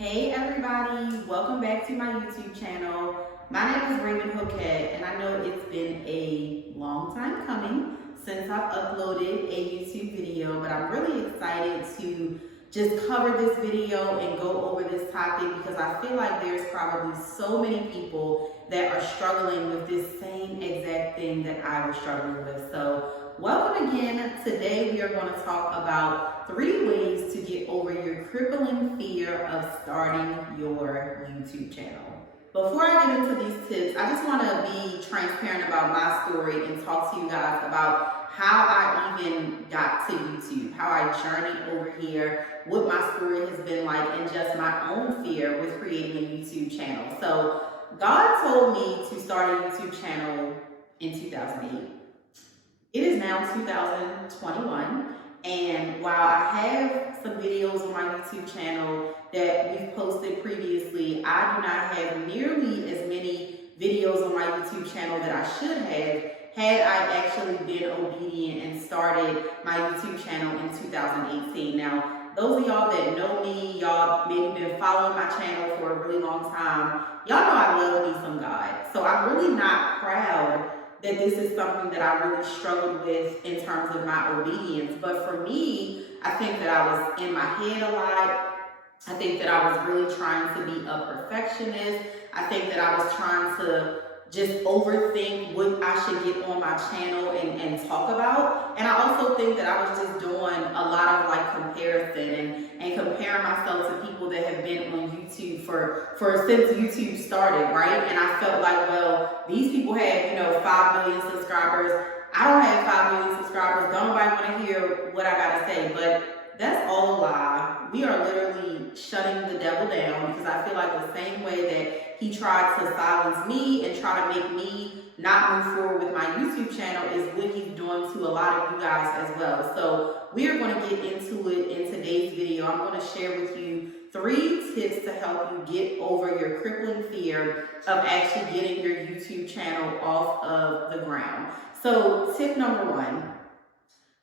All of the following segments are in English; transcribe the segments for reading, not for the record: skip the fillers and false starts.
Hey everybody, welcome back to my YouTube channel. My name is Raven Hoquette, and I know it's been a long time coming since I've uploaded a YouTube video, but I'm really excited to just cover this video and go over this topic because I feel like there's probably so many people that are struggling with this same exact thing that I was struggling with. So welcome again. Today we are going to talk about 3 ways to get over your crippling fear of starting your YouTube channel. Before I get into these tips, I just want to be transparent about my story and talk to you guys about how I even got to YouTube, how I journeyed over here, what my story has been like, and just my own fear with creating a YouTube channel. So God told me to start a YouTube channel in 2008. It is now 2021, and while I have some videos on my YouTube channel that we've posted previously, I do not have nearly as many videos on my YouTube channel that I should have had I actually been obedient and started my YouTube channel in 2018. Now, those of y'all that know me, y'all maybe been following my channel for a really long time, y'all know I love me some God. So I'm really not proud that this is something that I really struggled with in terms of my obedience. But for me, I think that I was in my head a lot. I think that I was really trying to be a perfectionist. I think that I was trying to just overthink what I should get on my channel and talk about. And I also think that I was just doing a lot of like comparison and comparing myself to people that have been on YouTube for since YouTube started, right? And I felt like, well, these people have, 5 million subscribers. I don't have 5 million subscribers. Don't nobody want to hear what I gotta say. But that's all a lie. We are literally shutting the devil down because I feel like the same way that he tried to silence me and try to make me not move forward with my YouTube channel is what he's doing to a lot of you guys as well. So we are going to get into it in today's video. I'm going to share with you 3 tips to help you get over your crippling fear of actually getting your YouTube channel off of the ground. So tip number 1,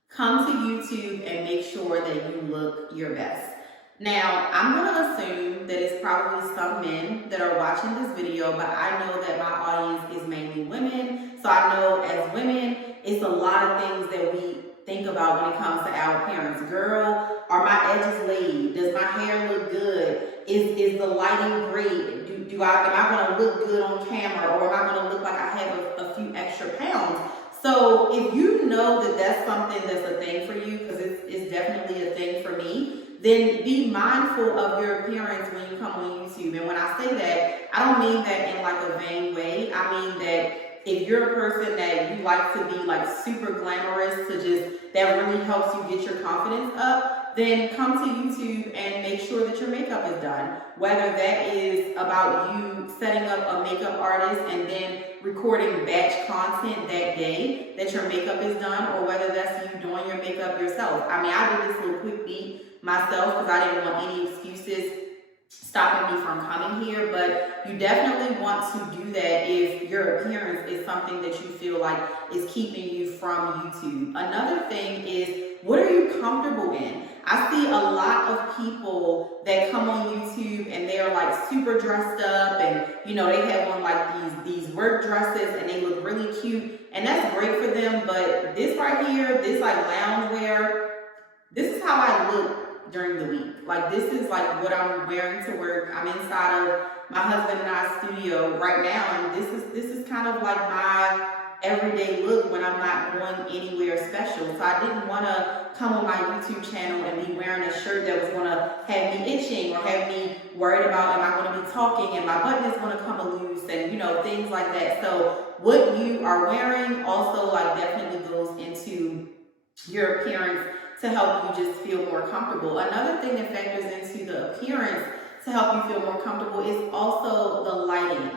come to YouTube and make sure that you look your best. Now, I'm going to assume that it's probably some men that are watching this video, but I know that my audience is mainly women. So I know as women, it's a lot of things that we think about when it comes to our appearance. Girl, are my edges laid? Does my hair look good? Is the lighting great? Am I going to look good on camera, or am I going to look like I have a few extra pounds? So if you know that that's something that's a thing for you, because it's definitely a thing for me, then be mindful of your appearance when you come on YouTube. And when I say that, I don't mean that in like a vain way. I mean that if you're a person that you like to be like super glamorous, that really helps you get your confidence up, then come to YouTube and make sure that your makeup is done. Whether that is about you setting up a makeup artist and then recording batch content that day that your makeup is done, or whether that's you doing your makeup yourself. I mean, I did this little quick beat myself because I didn't want any excuses stopping me from coming here, but you definitely want to do that if your appearance is something that you feel like is keeping you from YouTube. Another thing is, what are you comfortable in? I see a lot of people that come on YouTube and they're like super dressed up and they have on like these work dresses and they look really cute, and that's great for them. But this right here, this like lounge wear, this is how I look during the week. Like, this is like what I'm wearing to work. I'm inside of my husband and I's studio right now, and this is kind of like my everyday look when I'm not going anywhere special. So I didn't want to come on my YouTube channel and be wearing a shirt that was going to have me itching or have me worried about, am I going to be talking and my button is going to come loose and things like that. So what you are wearing also like definitely goes into your appearance to help you just feel more comfortable. Another thing that factors into the appearance to help you feel more comfortable is also the lighting.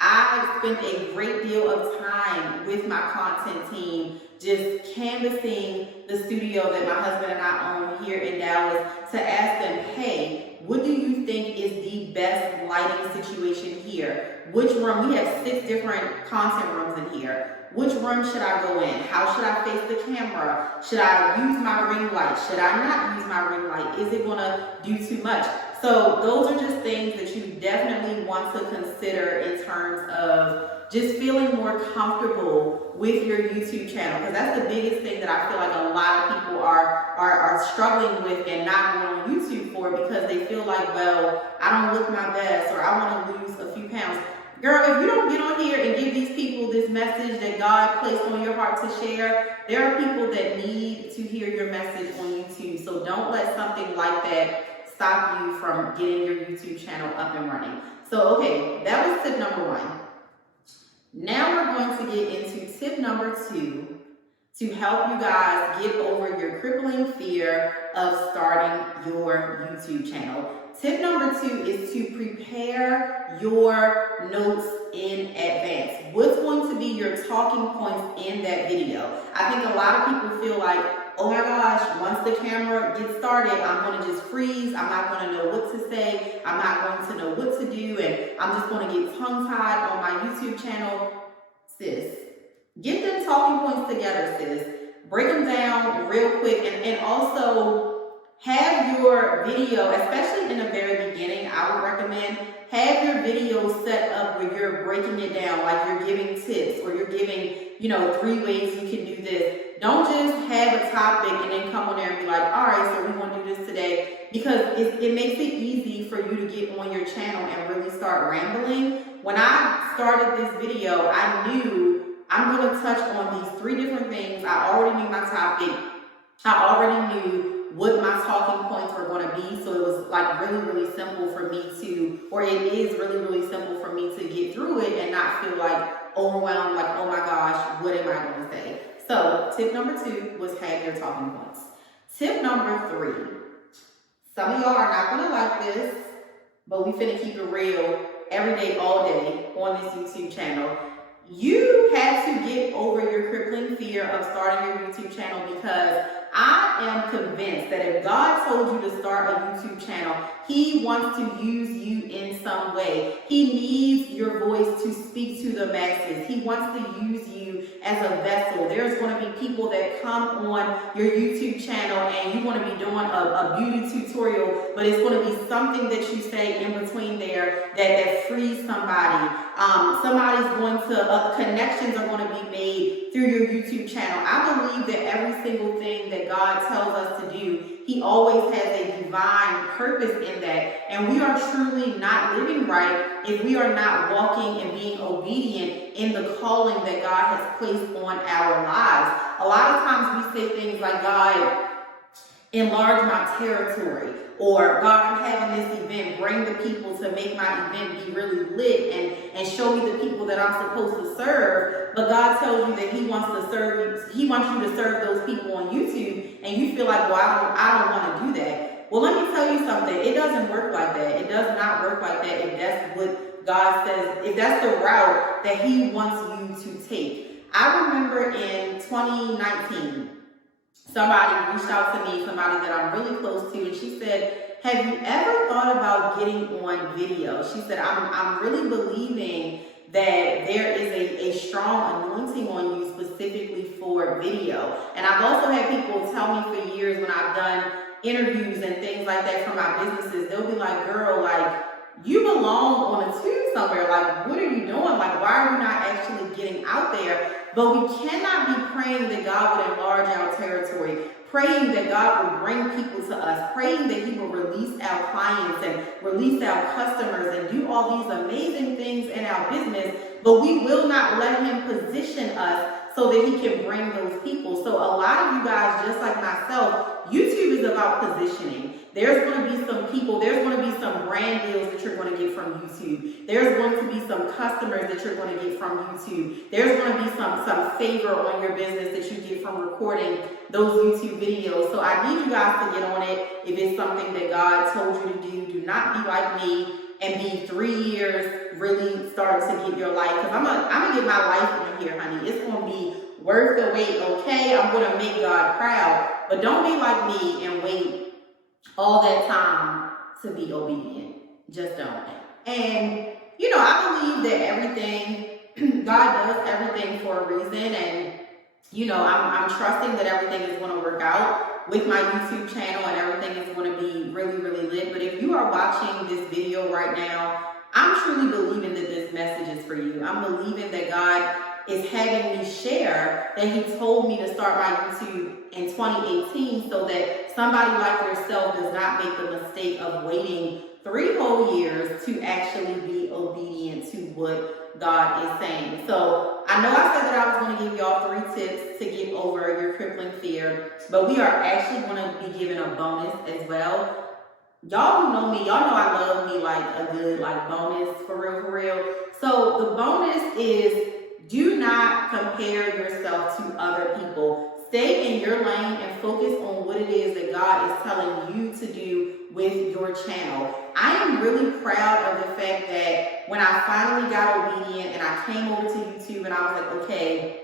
I spent a great deal of time with my content team just canvassing the studio that my husband and I own here in Dallas to ask them, hey, what do you think is the best lighting situation here? Which room? We have 6 different content rooms in here. Which room should I go in? How should I face the camera? Should I use my ring light? Should I not use my ring light? Is it going to do too much? So those are just things that you definitely want to consider in terms of just feeling more comfortable with your YouTube channel, because that's the biggest thing that I feel like a lot of people are struggling with and not going on YouTube for, because they feel like, well, I don't look my best, or I want to lose a few pounds. Girl, if you don't get on here and give these people this message that God placed on your heart to share, there are people that need to hear your message on YouTube. So don't let something like that stop you from getting your YouTube channel up and running. So, okay, that was tip number 1. Now we're going to get into tip number 2 to help you guys get over your crippling fear of starting your YouTube channel. Tip number 2 is to prepare your notes in advance. What's going to be your talking points in that video? I think a lot of people feel like, oh my gosh, once the camera gets started, I'm going to just freeze. I'm not going to know what to say. I'm not going to know what to do. And I'm just going to get tongue-tied on my YouTube channel. Sis, get them talking points together, sis. Break them down real quick. And also, have your video, especially in the very beginning, I would recommend have your video set up where you're breaking it down, like you're giving tips, or you're giving, 3 ways you can do this. Don't just have a topic and then come on there and be like, all right, so we're going to do this today, because it makes it easy for you to get on your channel and really start rambling. When I started this video, I knew I'm going to touch on these 3 different things. I already knew my topic. I already knew what my talking points were going to be. So it was like really, really simple for me to, or it is really, really simple for me to get through it and not feel like overwhelmed, like, oh my gosh, what am I going to say? So tip number 2 was have your talking points. Tip number 3, some of y'all are not going to like this, but we finna keep it real every day, all day on this YouTube channel. You have to get over your crippling fear of starting your YouTube channel, because I am convinced that if God told you to start a YouTube channel, He wants to use you in some way. He needs your voice to speak to the masses. He wants to use you as a vessel. There's going to be people that come on your YouTube channel and you want to be doing a beauty tutorial, but it's going to be something that you say in between there that frees somebody. Somebody's going to, connections are going to be made through your YouTube channel. I believe that every single thing that God tells us to do, He always has a divine purpose in that. And we are truly not living right if we are not walking and being obedient in the calling that God has placed on our lives. A lot of times we say things like, God, enlarge my territory, or God, I'm having this event, bring the people to make my event be really lit and show me the people that I'm supposed to serve. But God tells you that He wants to serve you, He wants you to serve those people on YouTube, and you feel like, well, I don't want to do that. Well, let me tell you something. It doesn't work like that. It does not work like that if that's what God says, if that's the route that He wants you to take. I remember in 2019, somebody reached out to me, somebody that I'm really close to, and she said, have you ever thought about getting on video? She said, I'm really believing that there is a strong anointing on you specifically for video. And I've also had people tell me for years when I've done interviews and things like that for my businesses, they'll be like, girl, like, you belong on a tube somewhere. Like, what are you doing? Like, why are you not actually getting out there? But we cannot be praying that God would enlarge our territory, praying that God will bring people to us, praying that He will release our clients and release our customers and do all these amazing things in our business, but we will not let Him position us so that He can bring those people. So a lot of you guys, just like myself, YouTube is about positioning. There's going to be some people, there's going to be some brand deals that you're going to get from YouTube. There's going to be some customers that you're going to get from YouTube. There's going to be some favor on your business that you get from recording those YouTube videos. So I need you guys to get on it. If it's something that God told you to do, do not be like me and be 3 years really starting to get your life. Because I'm gonna get my life in here, honey. It's going to be worth the wait, okay? I'm going to make God proud. But don't be like me and wait all that time to be obedient. Just don't. And, I believe that everything, God does everything for a reason. And, I'm trusting that everything is going to work out. with my YouTube channel, and everything is going to be really, really lit. But if you are watching this video right now, I'm truly believing that this message is for you. I'm believing that God is having me share that He told me to start my YouTube in 2018 so that somebody like yourself does not make the mistake of waiting 3 whole years to actually be obedient to what God is saying. So I know I said that I was going to give y'all 3 tips to get over your crippling fear, but we are actually going to be giving a bonus as well. Y'all who know me, y'all know I love me like a good bonus for real, for real. So the bonus is, do not compare yourself to other people. Stay in your lane and focus on what it is that God is telling you to do with your channel. I am really proud of the fact that when I finally got obedient and I came over to YouTube and I was like, okay,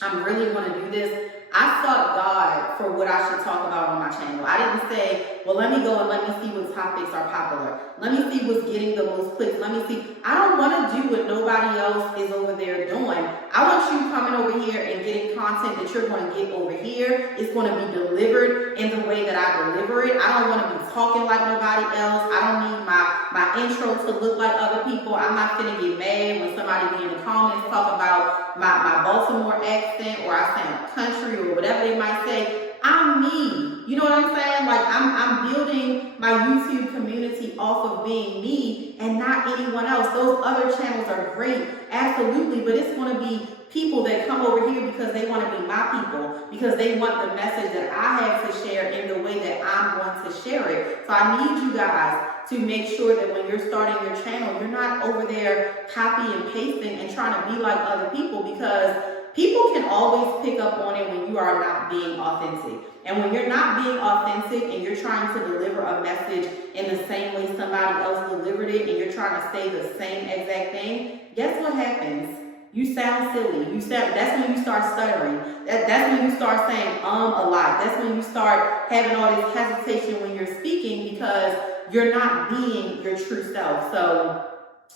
I'm really going to do this, I sought God for what I should talk about on my channel. I didn't say, well, let me go and let me see what topics are popular. Let me see what's getting the most clicks. Let me see. I don't want to do what nobody else is over there doing. I want you coming over here and getting content that you're going to get over here. It's going to be delivered in the way that I deliver it. I don't want to be talking like nobody else. I don't need my intro to look like other people. I'm not finna get mad when somebody be in the comments talk about my Baltimore accent, or I sound country, or whatever they might say. I'm me. You know what I'm saying? Like, I'm building my YouTube community off of being me and not anyone else. Those other channels are great, absolutely, but it's going to be people that come over here because they want to be my people, because they want the message that I have to share in the way that I'm going to share it. So I need you guys to make sure that when you're starting your channel, you're not over there copy and pasting and trying to be like other people, because people can always pick up on it when you are not being authentic. And when you're not being authentic and you're trying to deliver a message in the same way somebody else delivered it, and you're trying to say the same exact thing, guess what happens? You sound silly. That's when you start stuttering. That's when you start saying a lot. That's when you start having all this hesitation when you're speaking, because you're not being your true self. So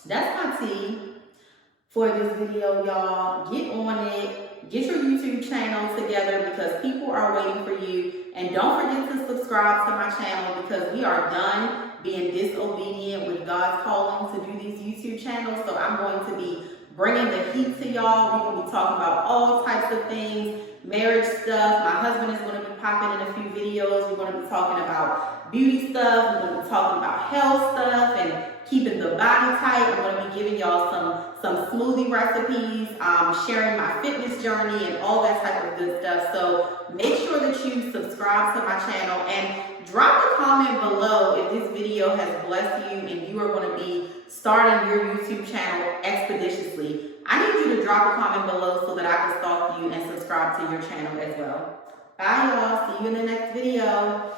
that's my tea for this video, y'all. Get on it. Get your YouTube channel together, because people are waiting for you. And don't forget to subscribe to my channel, because we are done being disobedient with God's calling to do these YouTube channels. So I'm going to be bringing the heat to y'all. We're going to be talking about all types of things, marriage stuff. My husband is going to be popping in a few videos. We're going to be talking about beauty stuff. We're going to be talking about health stuff and keeping the body tight. I'm going to be giving y'all some smoothie recipes, sharing my fitness journey and all that type of good stuff. So make sure that you subscribe to my channel and drop a comment below if this video has blessed you and you are going to be starting your YouTube channel expeditiously. I need you to drop a comment below so that I can stalk you and subscribe to your channel as well. Bye, y'all. See you in the next video.